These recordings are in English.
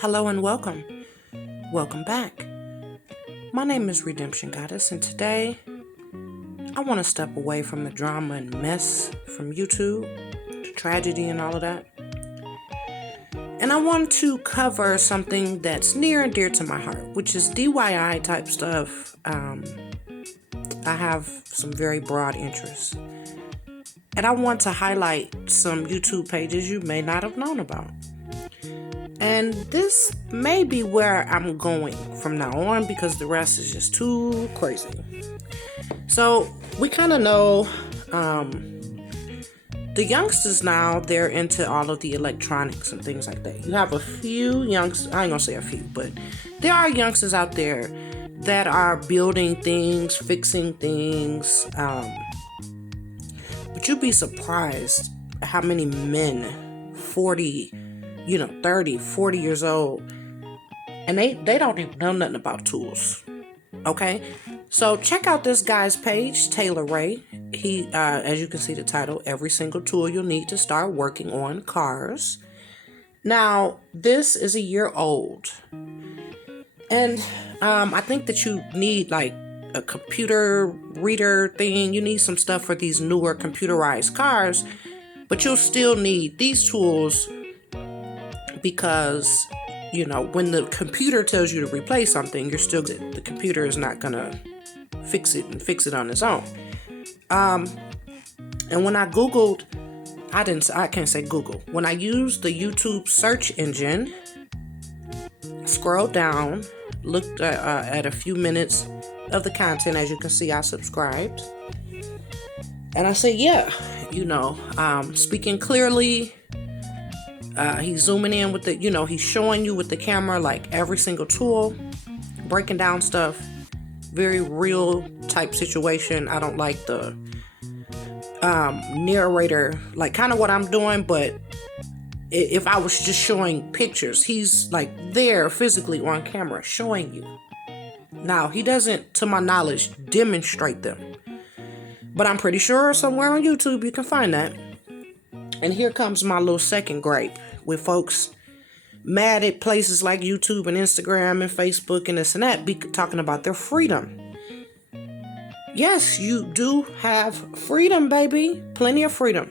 Hello and welcome. Welcome back. My name is Redemption Goddess, and today I want to step away from the drama and mess from YouTube, the tragedy and all of that. And I want to cover something that's near and dear to my heart, which is DIY type stuff. I have some very broad interests. And I want to highlight some YouTube pages you may not have known about. And this may be where I'm going from now on because the rest is just too crazy. So we kind of know the youngsters now, they're into all of the electronics and things like that. You have a few youngsters, I ain't gonna say a few, but there are youngsters out there that are building things, fixing things. But you'd be surprised how many men, 40, 30, 40 years old, and they don't even know nothing about tools. Okay, so check out this guy's page, Taylor Ray. He, as you can see the title, every single tool you'll need to start working on cars. Now, this is a year old, and I think that you need like a computer reader thing. You need some stuff for these newer computerized cars, but you'll still need these tools because, when the computer tells you to replace something, the computer is not gonna fix it on its own. And when I Googled, I can't say Google. When I used the YouTube search engine, scrolled down, looked at a few minutes of the content. As you can see, I subscribed. And I said, yeah, speaking clearly. He's zooming in with he's showing you with the camera, like every single tool, breaking down stuff, very real type situation. I don't like the narrator, like kind of what I'm doing, but if I was just showing pictures, he's like there physically on camera showing you. Now, he doesn't, to my knowledge, demonstrate them, but I'm pretty sure somewhere on YouTube you can find that. And here comes my little second gripe with folks mad at places like YouTube and Instagram and Facebook and this and that, be talking about their freedom. Yes, you do have freedom, baby. Plenty of freedom.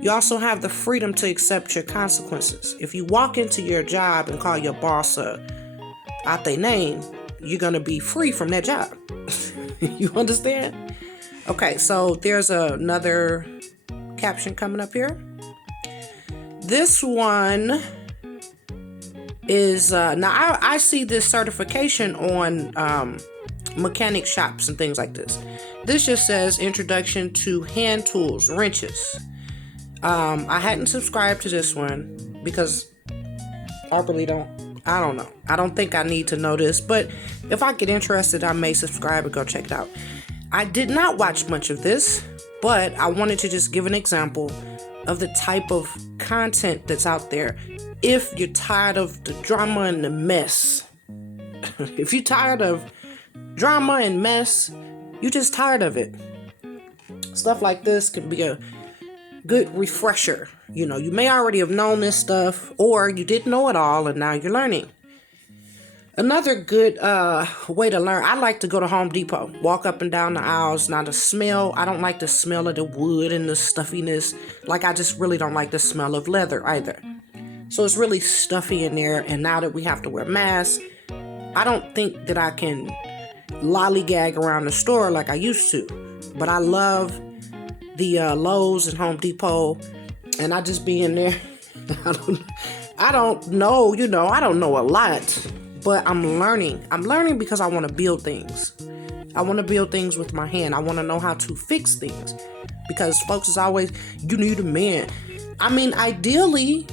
You also have the freedom to accept your consequences. If you walk into your job and call your boss out their name, you're going to be free from that job. You understand? Okay, so there's another caption coming up here. This one is now I see this certification on mechanic shops and things like this. This just says introduction to hand tools, wrenches. I hadn't subscribed to this one because I don't know. I don't think I need to know this, but if I get interested, I may subscribe and go check it out. I did not watch much of this, but I wanted to just give an example of the type of content that's out there. If you're tired of the drama and the mess, if you're tired of drama and mess, you're just tired of it. Stuff like this can be a good refresher. You may already have known this stuff, or you didn't know it all and now you're learning. Another good way to learn, I like to go to Home Depot, walk up and down the aisles. Now the smell, I don't like the smell of the wood and the stuffiness. Like I just really don't like the smell of leather either. So it's really stuffy in there. And now that we have to wear masks, I don't think that I can lollygag around the store like I used to. But I love the Lowe's and Home Depot, and I just be in there. I don't know, I don't know a lot. But I'm learning. I'm learning because I want to build things. I want to build things with my hand. I want to know how to fix things. Because folks is always, you need a man. I mean, ideally,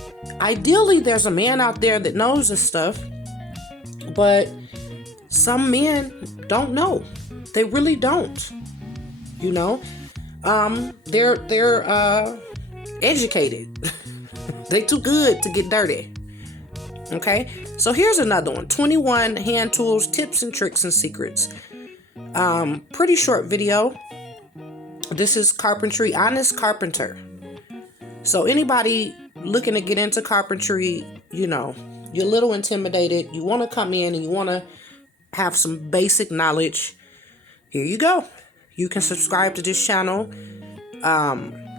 there's a man out there that knows this stuff. But some men don't know. They really don't. They're educated. They too good to get dirty. Okay, so here's another one. 21 hand tools, tips and tricks and secrets. Pretty short video. This is carpentry, honest carpenter. So anybody looking to get into carpentry, you're a little intimidated, you want to come in and you want to have some basic knowledge, here you go. You can subscribe to this channel.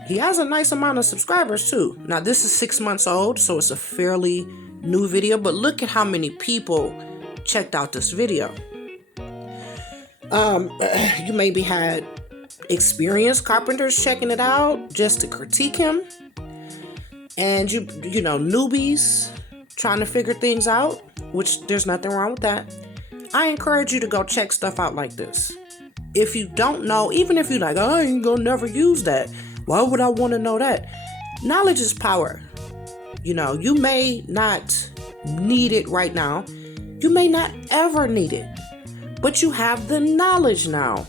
He has a nice amount of subscribers too. Now this is 6 months old, so it's a fairly new video, but look at how many people checked out this video. You maybe had experienced carpenters checking it out just to critique him, and newbies trying to figure things out, which there's nothing wrong with that. I encourage you to go check stuff out like this. If you don't know, even if you're like, oh, I ain't gonna never use that, why would I want to know that? Knowledge is power. You may not need it right now. You may not ever need it, but you have the knowledge now,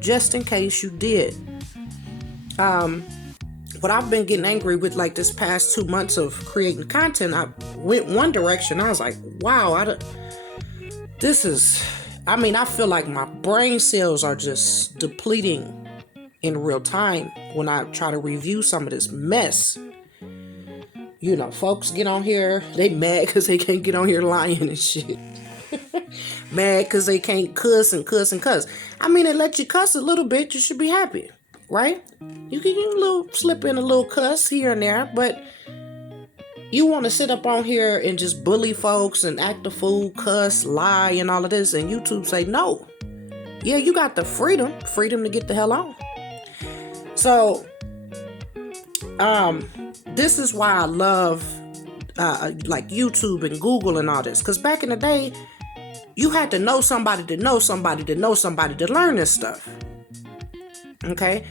just in case you did. What I've been getting angry with, like this past 2 months of creating content, I went one direction. I was like, wow, I feel like my brain cells are just depleting in real time when I try to review some of this mess. Folks get on here, they mad because they can't get on here lying and shit. Mad because they can't cuss and cuss and cuss. It let you cuss a little bit, you should be happy, right? You can slip in a little cuss here and there, but you want to sit up on here and just bully folks and act a fool, cuss, lie, and all of this, and YouTube say no. Yeah, you got the freedom to get the hell on. So, this is why I love like YouTube and Google and all this, because back in the day, you had to know somebody to know somebody to know somebody to learn this stuff. Okay,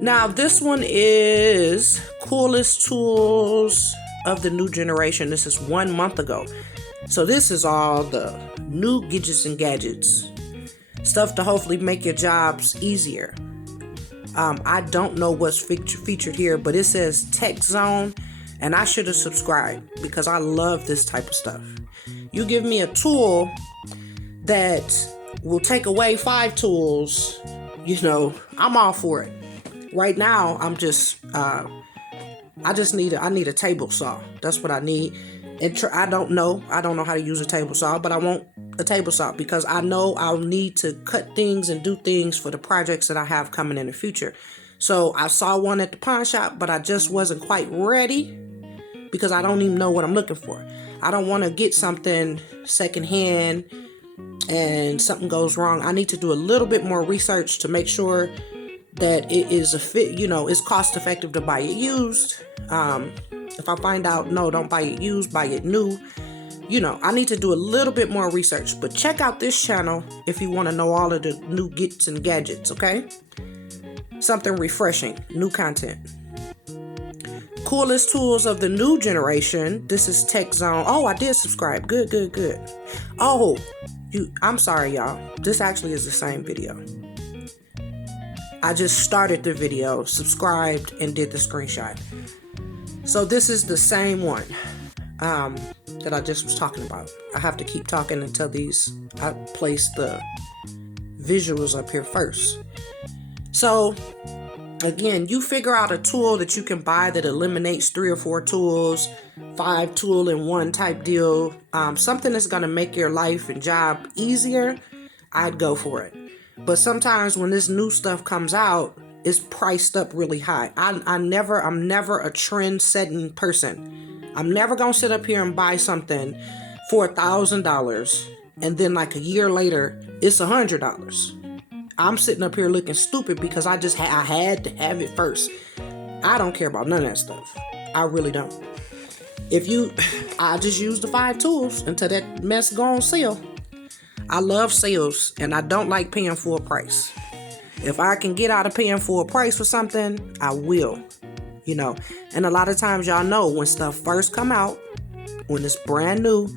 now this one is coolest tools of the new generation. This is 1 month ago. So this is all the new gadgets and gadgets. Stuff to hopefully make your jobs easier. I don't know what's featured here, but it says Tech Zone, and I should have subscribed because I love this type of stuff. You give me a tool that will take away 5 tools, I'm all for it. Right now, I'm just, I need a table saw. That's what I need. And I don't know how to use a table saw, but I want a table saw because I know I'll need to cut things and do things for the projects that I have coming in the future. So I saw one at the pawn shop, but I just wasn't quite ready because I don't even know what I'm looking for. I don't want to get something secondhand and something goes wrong. I need to do a little bit more research to make sure that it is a fit, it's cost effective to buy it used. If I find out, no, don't buy it used, buy it new, I need to do a little bit more research. But check out this channel if you want to know all of the new gets and gadgets, okay? Something refreshing, new content. Coolest tools of the new generation. This is Tech Zone. Oh, I did subscribe. Good. Oh, I'm sorry, y'all. This actually is the same video. I just started the video, subscribed, and did the screenshot. So this is the same one that I just was talking about. I have to keep talking until I place the visuals up here first. So again, you figure out a tool that you can buy that eliminates 3 or 4 tools, 5 tool in one type deal, something that's going to make your life and job easier, I'd go for it. But sometimes when this new stuff comes out, it's priced up really high. I'm never a trend-setting person. I'm never going to sit up here and buy something for $1,000 and then like a year later, it's $100. I'm sitting up here looking stupid because I had to have it first. I don't care about none of that stuff. I really don't. I just use the 5 tools until that mess go on sale. I love sales and I don't like paying full price. If I can get out of paying full price for something, I will, And a lot of times, y'all know when stuff first come out, when it's brand new,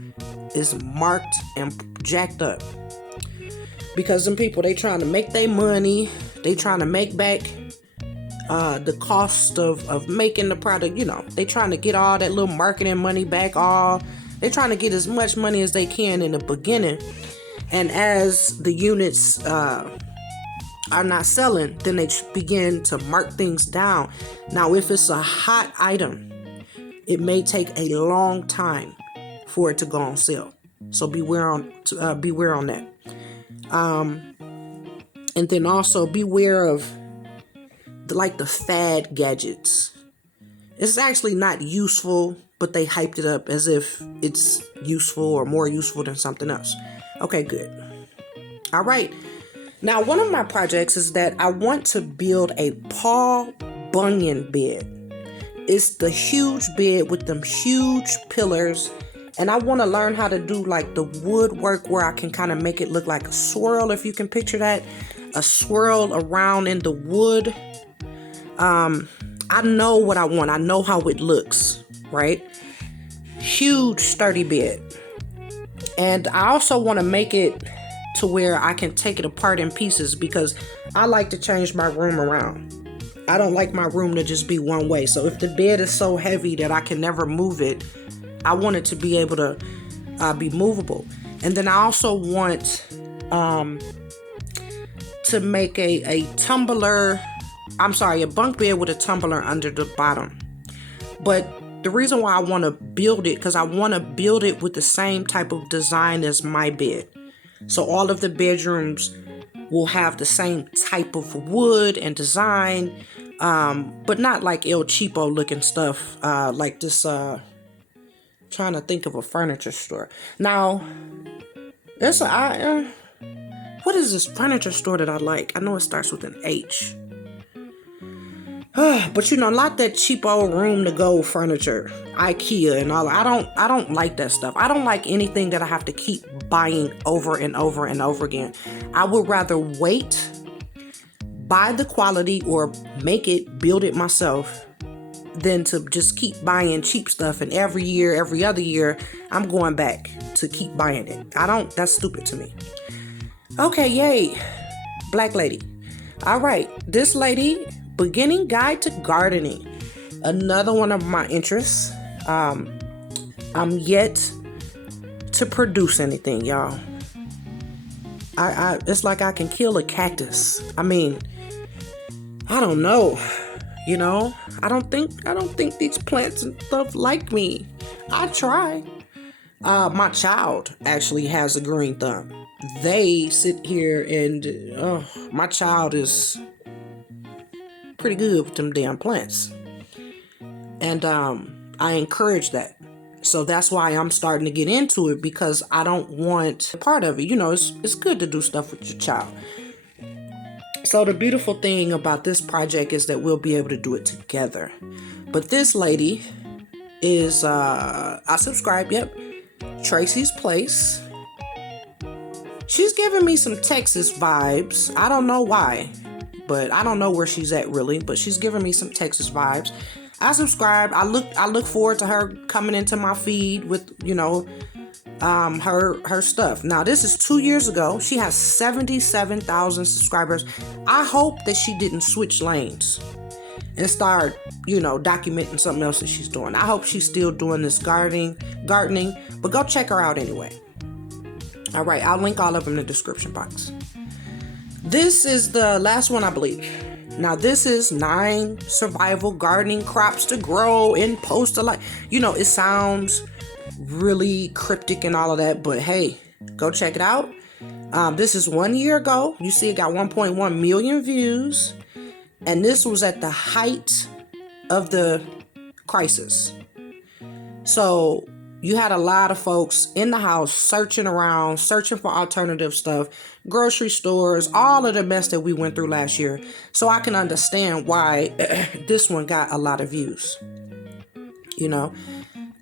it's marked and jacked up. Because some people, they trying to make their money. They trying to make back the cost of making the product. They trying to get all that little marketing money back. They trying to get as much money as they can in the beginning. And as the units are not selling, then they begin to mark things down. Now, if it's a hot item, it may take a long time for it to go on sale. So beware on that. And then also beware of the fad gadgets. It's actually not useful, but they hyped it up as if it's useful or more useful than something else. Okay, good. All right. Now, one of my projects is that I want to build a Paul Bunyan bed. It's the huge bed with them huge pillars. And I want to learn how to do like the woodwork where I can kind of make it look like a swirl, if you can picture that. A swirl around in the wood. I know what I want. I know how it looks, right? Huge, sturdy bed. And I also want to make it to where I can take it apart in pieces because I like to change my room around. I don't like my room to just be one way. So if the bed is so heavy that I can never move it, I want it to be able to be movable. And then I also want to make a bunk bed with a tumbler under the bottom. But the reason why I want to build it, because I want to build it with the same type of design as my bed. So all of the bedrooms will have the same type of wood and design, but not like El Cheapo looking stuff, like this, trying to think of a furniture store. Now, what is this furniture store that I like? I know it starts with an H. But not that cheapo room to go furniture, IKEA and all. I don't like that stuff. I don't like anything that I have to keep buying over and over and over again. I would rather wait, buy the quality or build it myself than to just keep buying cheap stuff. And every other year, I'm going back to keep buying it. That's stupid to me. Okay, yay. Black lady. All right, this lady, beginning guide to gardening. Another one of my interests. I'm yet to produce anything, y'all. It's like I can kill a cactus. I mean, I don't know. I don't think these plants and stuff like me. I try. My child actually has a green thumb. They sit here and my child is pretty good with them damn plants. And I encourage that. So that's why I'm starting to get into it, because I don't want part of it. It's good to do stuff with your child. So the beautiful thing about this project is that we'll be able to do it together. But this lady is, I subscribe, yep, Tracy's Place. She's giving me some Texas vibes. I don't know why, but I don't know where she's at really, but she's giving me some Texas vibes. I subscribe. I look forward to her coming into my feed with, her stuff. Now, this is 2 years ago. She has 77,000 subscribers. I hope that she didn't switch lanes and start, documenting something else that she's doing. I hope she's still doing this gardening, but go check her out anyway. All right, I'll link all of them in the description box. This is the last one, I believe. Now, this is 9 survival gardening crops to grow in post-alight. It sounds really cryptic and all of that, but hey, go check it out. This is 1 year ago. You see it got 1.1 million views. And this was at the height of the crisis. So you had a lot of folks in the house searching around, searching for alternative stuff, grocery stores, all of the mess that we went through last year. So I can understand why this one got a lot of views.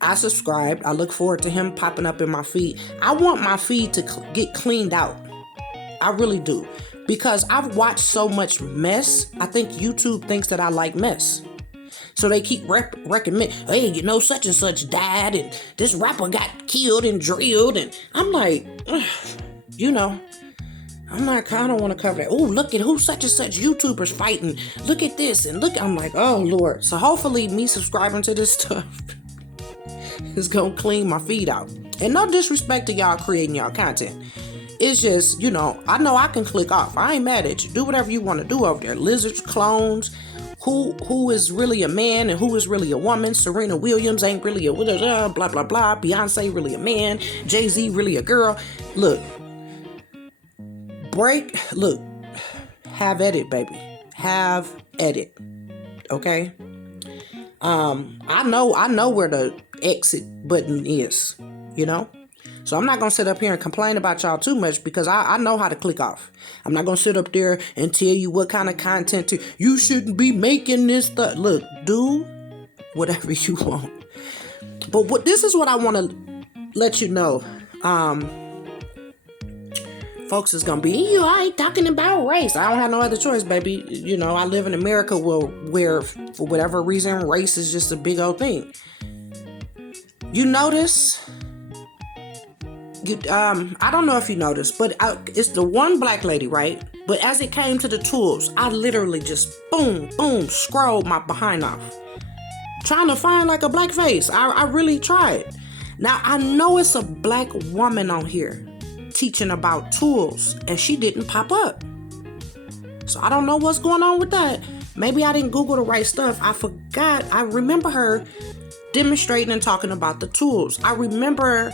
I subscribed. I look forward to him popping up in my feed. I want my feed to get cleaned out. I really do. Because I've watched so much mess. I think YouTube thinks that I like mess. So they keep recommend, hey, such and such died and this rapper got killed and drilled. And I'm like, I'm like, I don't want to cover that. Oh, look at who such and such YouTubers fighting. Look at this and look. I'm like, oh, Lord. So hopefully me subscribing to this stuff is going to clean my feed out. And no disrespect to y'all creating y'all content. It's just, I know I can click off. I ain't mad at you. Do whatever you want to do over there. Lizards, clones, who is really a man and who is really a woman. Serena Williams ain't really a blah, blah, blah. Beyonce really a man. Jay-Z really a girl. Look, have at it, baby. Have at it. Okay? I know where the exit button is, you know? So I'm not going to sit up here and complain about y'all too much because I know how to click off. I'm not going to sit up there and tell you what kind of content you shouldn't be making this stuff. Look, do whatever you want. But this is what I want to let you know. Folks is going to be, you ain't talking about race. I don't have no other choice, baby. You know, I live in America where for whatever reason, race is just a big old thing. You notice... I don't know if you noticed, but it's the one black lady, right? But as it came to the tools, I literally just boom, scrolled my behind off. Trying to find like a black face. I really tried. Now, I know it's a black woman on here teaching about tools, and she didn't pop up. So I don't know what's going on with that. Maybe I didn't Google the right stuff. I forgot. I remember her demonstrating and talking about the tools. I remember...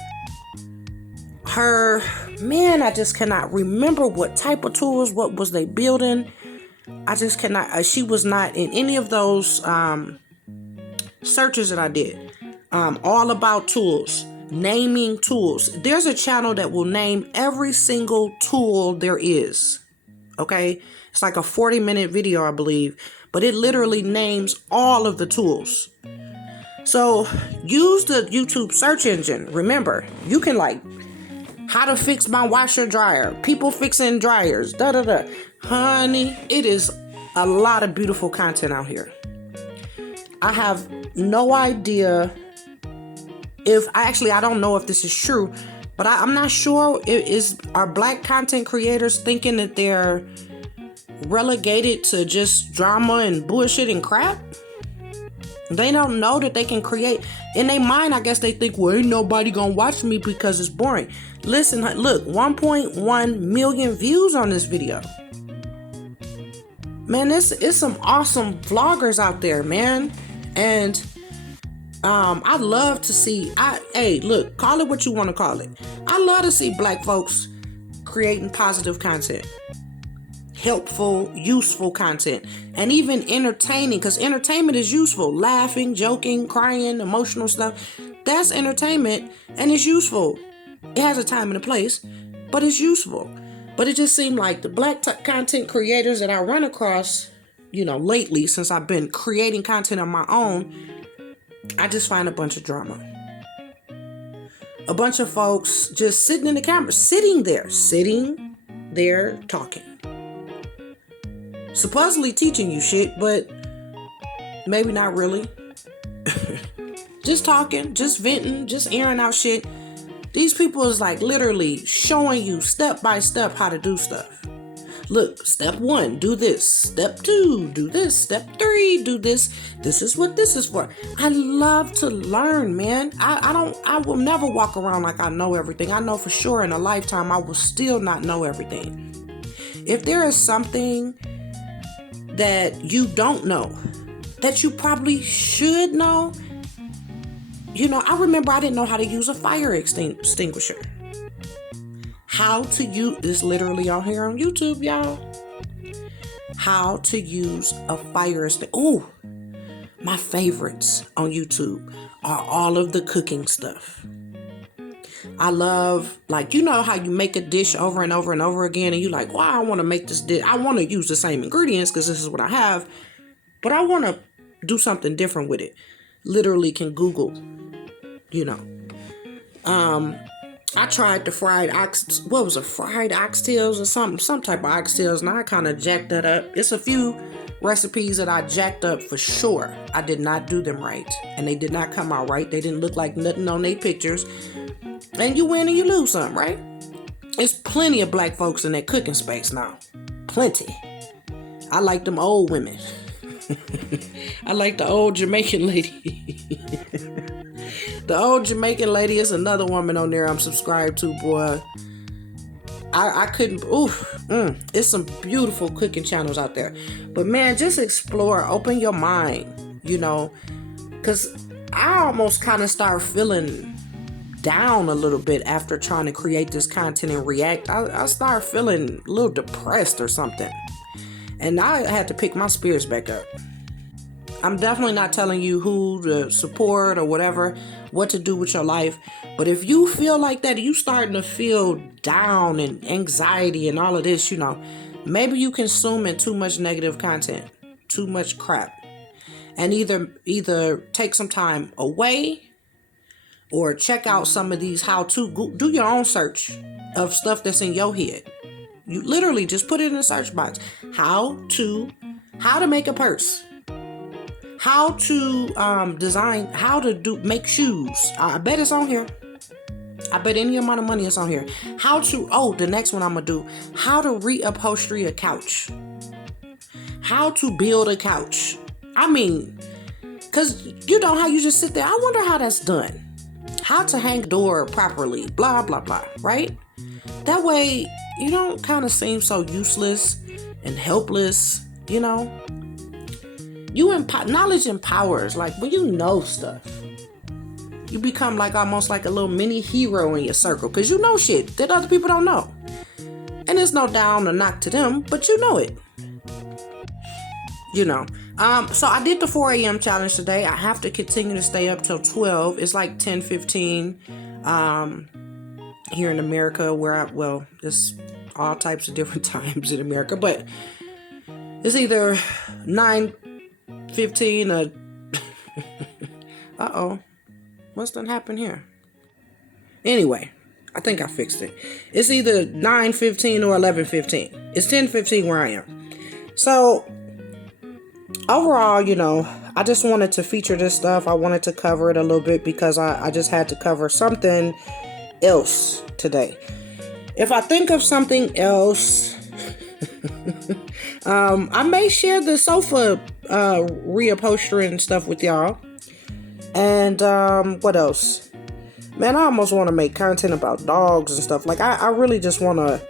I just cannot remember what type of tools, what was they building. I just cannot, she was not in any of those searches that I did. All about tools, naming tools. There's a channel that will name every single tool there is. Okay. It's like a 40-minute video, I believe, but it literally names all of the tools. So use the YouTube search engine. Remember, you can like, how to fix my washer dryer, people fixing dryers, Honey, it is a lot of beautiful content out here. I have no idea I don't know if this is true, but I'm not sure are black content creators thinking that they're relegated to just drama and bullshit and crap? They don't know that they can create. In their mind, I guess they think, well, ain't nobody gonna watch me because it's boring. Listen, look, 1.1 million views on this video. Man, it's some awesome vloggers out there, man. And I'd love to see, hey, look, call it what you want to call it. I love to see black folks creating positive content. Helpful, useful content, and even entertaining, because entertainment is useful. Laughing, joking, crying, emotional stuff, that's entertainment, and it's useful. It has a time and a place, but it's useful. But it just seemed like the black content creators that I run across, you know, lately, since I've been creating content on my own, I just find a bunch of drama. A bunch of folks just sitting in the camera, sitting there talking. Supposedly teaching you shit, but maybe not really. Just talking, just venting, just airing out shit. These people is like literally showing you step by step how to do stuff. Look, step 1, do this. Step 2, do this. Step 3, do this. This is what this is for. I love to learn, man. I will never walk around like I know everything. I know for sure in a lifetime I will still not know everything. If there is something that you don't know, that you probably should know. You know, I remember I didn't know how to use a fire extinguisher. How to use this literally out here on YouTube, y'all. How to use a fire extinguisher. Oh, my favorites on YouTube are all of the cooking stuff. I love, like, you know how you make a dish over and over and over again and you like, wow, I want to make this dish. I want to use the same ingredients because this is what I have, but I want to do something different with it. Literally can Google, you know. I tried the fried oxtails or some type of oxtails, and I kind of jacked that up. It's a few recipes that I jacked up for sure. I did not do them right, and they did not come out right. They didn't look like nothing on their pictures. And you win and you lose something, right? There's plenty of black folks in that cooking space now. Plenty. I like them old women. I like the old Jamaican lady. The old Jamaican lady is another woman on there I'm subscribed to, boy. I couldn't. It's some beautiful cooking channels out there. But man, just explore, open your mind, because I almost kind of start feeling down a little bit after trying to create this content and react. I start feeling a little depressed or something. And I had to pick my spirits back up. I'm definitely not telling you who to support or whatever, what to do with your life. But if you feel like that, you starting to feel down and anxiety and all of this, maybe you consuming too much negative content, too much crap. And either take some time away or check out some of these how-to, do your own search of stuff that's in your head. You literally just put it in the search box. How to make a purse. How to design, make shoes. I bet it's on here. I bet any amount of money is on here. The next one I'm going to do, how to reupholstery a couch. How to build a couch. I mean, because how you just sit there. I wonder how that's done. How to hang a door properly. Blah, blah, blah. Right? That way, you don't kind of seem so useless and helpless, Knowledge empowers. Like when you know stuff, you become like almost like a little mini hero in your circle because you know shit that other people don't know. And it's no down or knock to them, but you know it. So I did the 4 a.m. challenge today. I have to continue to stay up till 12. It's like 10:15 here in America where there's all types of different times in America, but it's either 9:15 or what's done happened here? Anyway, I think I fixed it. It's either 9:15 or 11:15. It's 10:15 where I am. So overall, I just wanted to feature this stuff. I wanted to cover it a little bit because I just had to cover something else today. If I think of something else, I may share the sofa reupholstering stuff with y'all. And what else? Man, I almost want to make content about dogs and stuff. Like I really just want to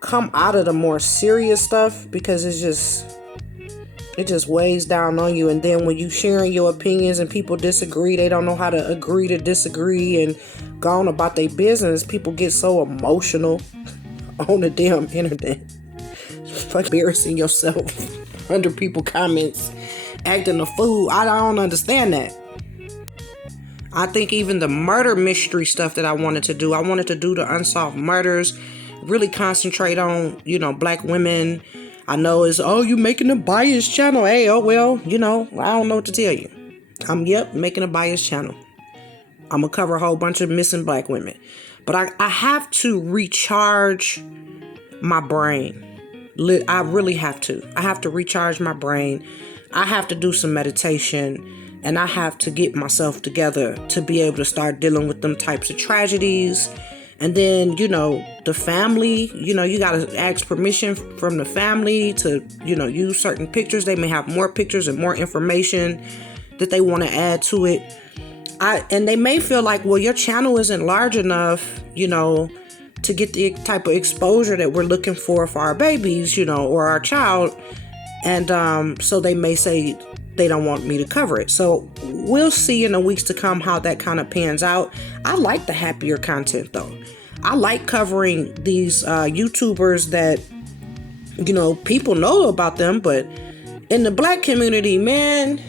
come out of the more serious stuff because it just weighs down on you. And then when you sharing your opinions and people disagree, they don't know how to agree to disagree and go on about their business. People get so emotional on the damn internet. Fuck embarrassing yourself under people comments, acting a fool. I don't understand that. I think even the murder mystery stuff that I wanted to do the unsolved murders, really concentrate on, black women. I know it's, you making a biased channel. Hey, I don't know what to tell you. I'm making a biased channel. I'm going to cover a whole bunch of missing black women. But I have to recharge my brain. I really have to. I have to recharge my brain. I have to do some meditation. And I have to get myself together to be able to start dealing with them types of tragedies. And then, the family, you got to ask permission from the family to, use certain pictures. They may have more pictures and more information that they want to add to it. And they may feel like, well, your channel isn't large enough, to get the type of exposure that we're looking for our babies, or our child. And so they may say they don't want me to cover it. So we'll see in the weeks to come how that kind of pans out. I like the happier content though. I like covering these YouTubers that, people know about them, but in the black community, man,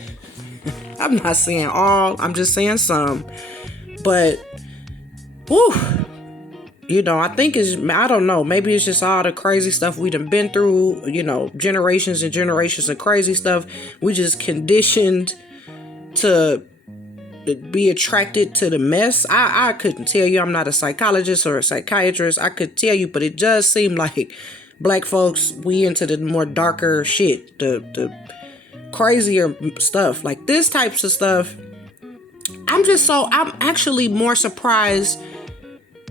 I'm not saying all, I'm just saying some, but, whew, I think I don't know, maybe it's just all the crazy stuff we done been through, generations and generations of crazy stuff. We just conditioned to be attracted to the mess. I couldn't tell you. I'm not a psychologist or a psychiatrist. I could tell you, but it does seem like black folks, we into the more darker shit, the crazier stuff, like this types of stuff. I'm actually more surprised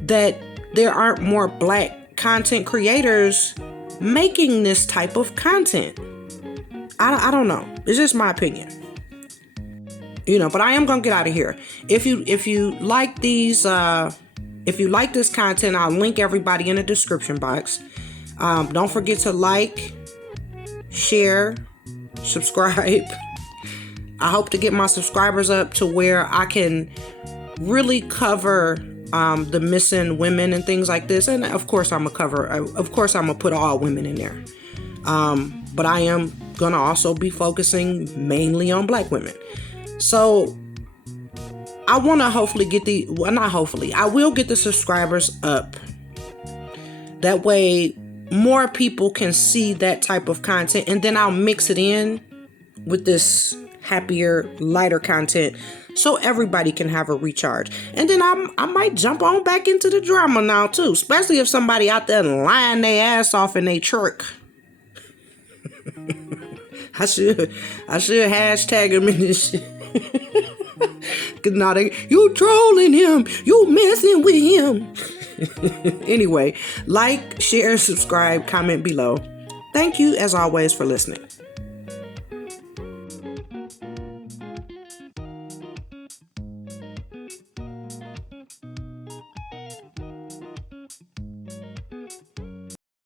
that there aren't more black content creators making this type of content. I don't know. It's just my opinion. But I am gonna get out of here. If you like these If you like this content, I'll link everybody in the description box. Don't forget to like, share, subscribe. I hope to get my subscribers up to where I can really cover the missing women and things like this. And of course, I'm gonna put all women in there. But I am gonna also be focusing mainly on Black women. So I want to hopefully get I will get the subscribers up. That way more people can see that type of content, and then I'll mix it in with this happier, lighter content so everybody can have a recharge. And then I might jump on back into the drama now too, especially if somebody out there lying their ass off in their truck. I should hashtag him in this shit. Cause now you trolling him, you messing with him. Anyway, like, share, subscribe, comment below. Thank you as always for listening.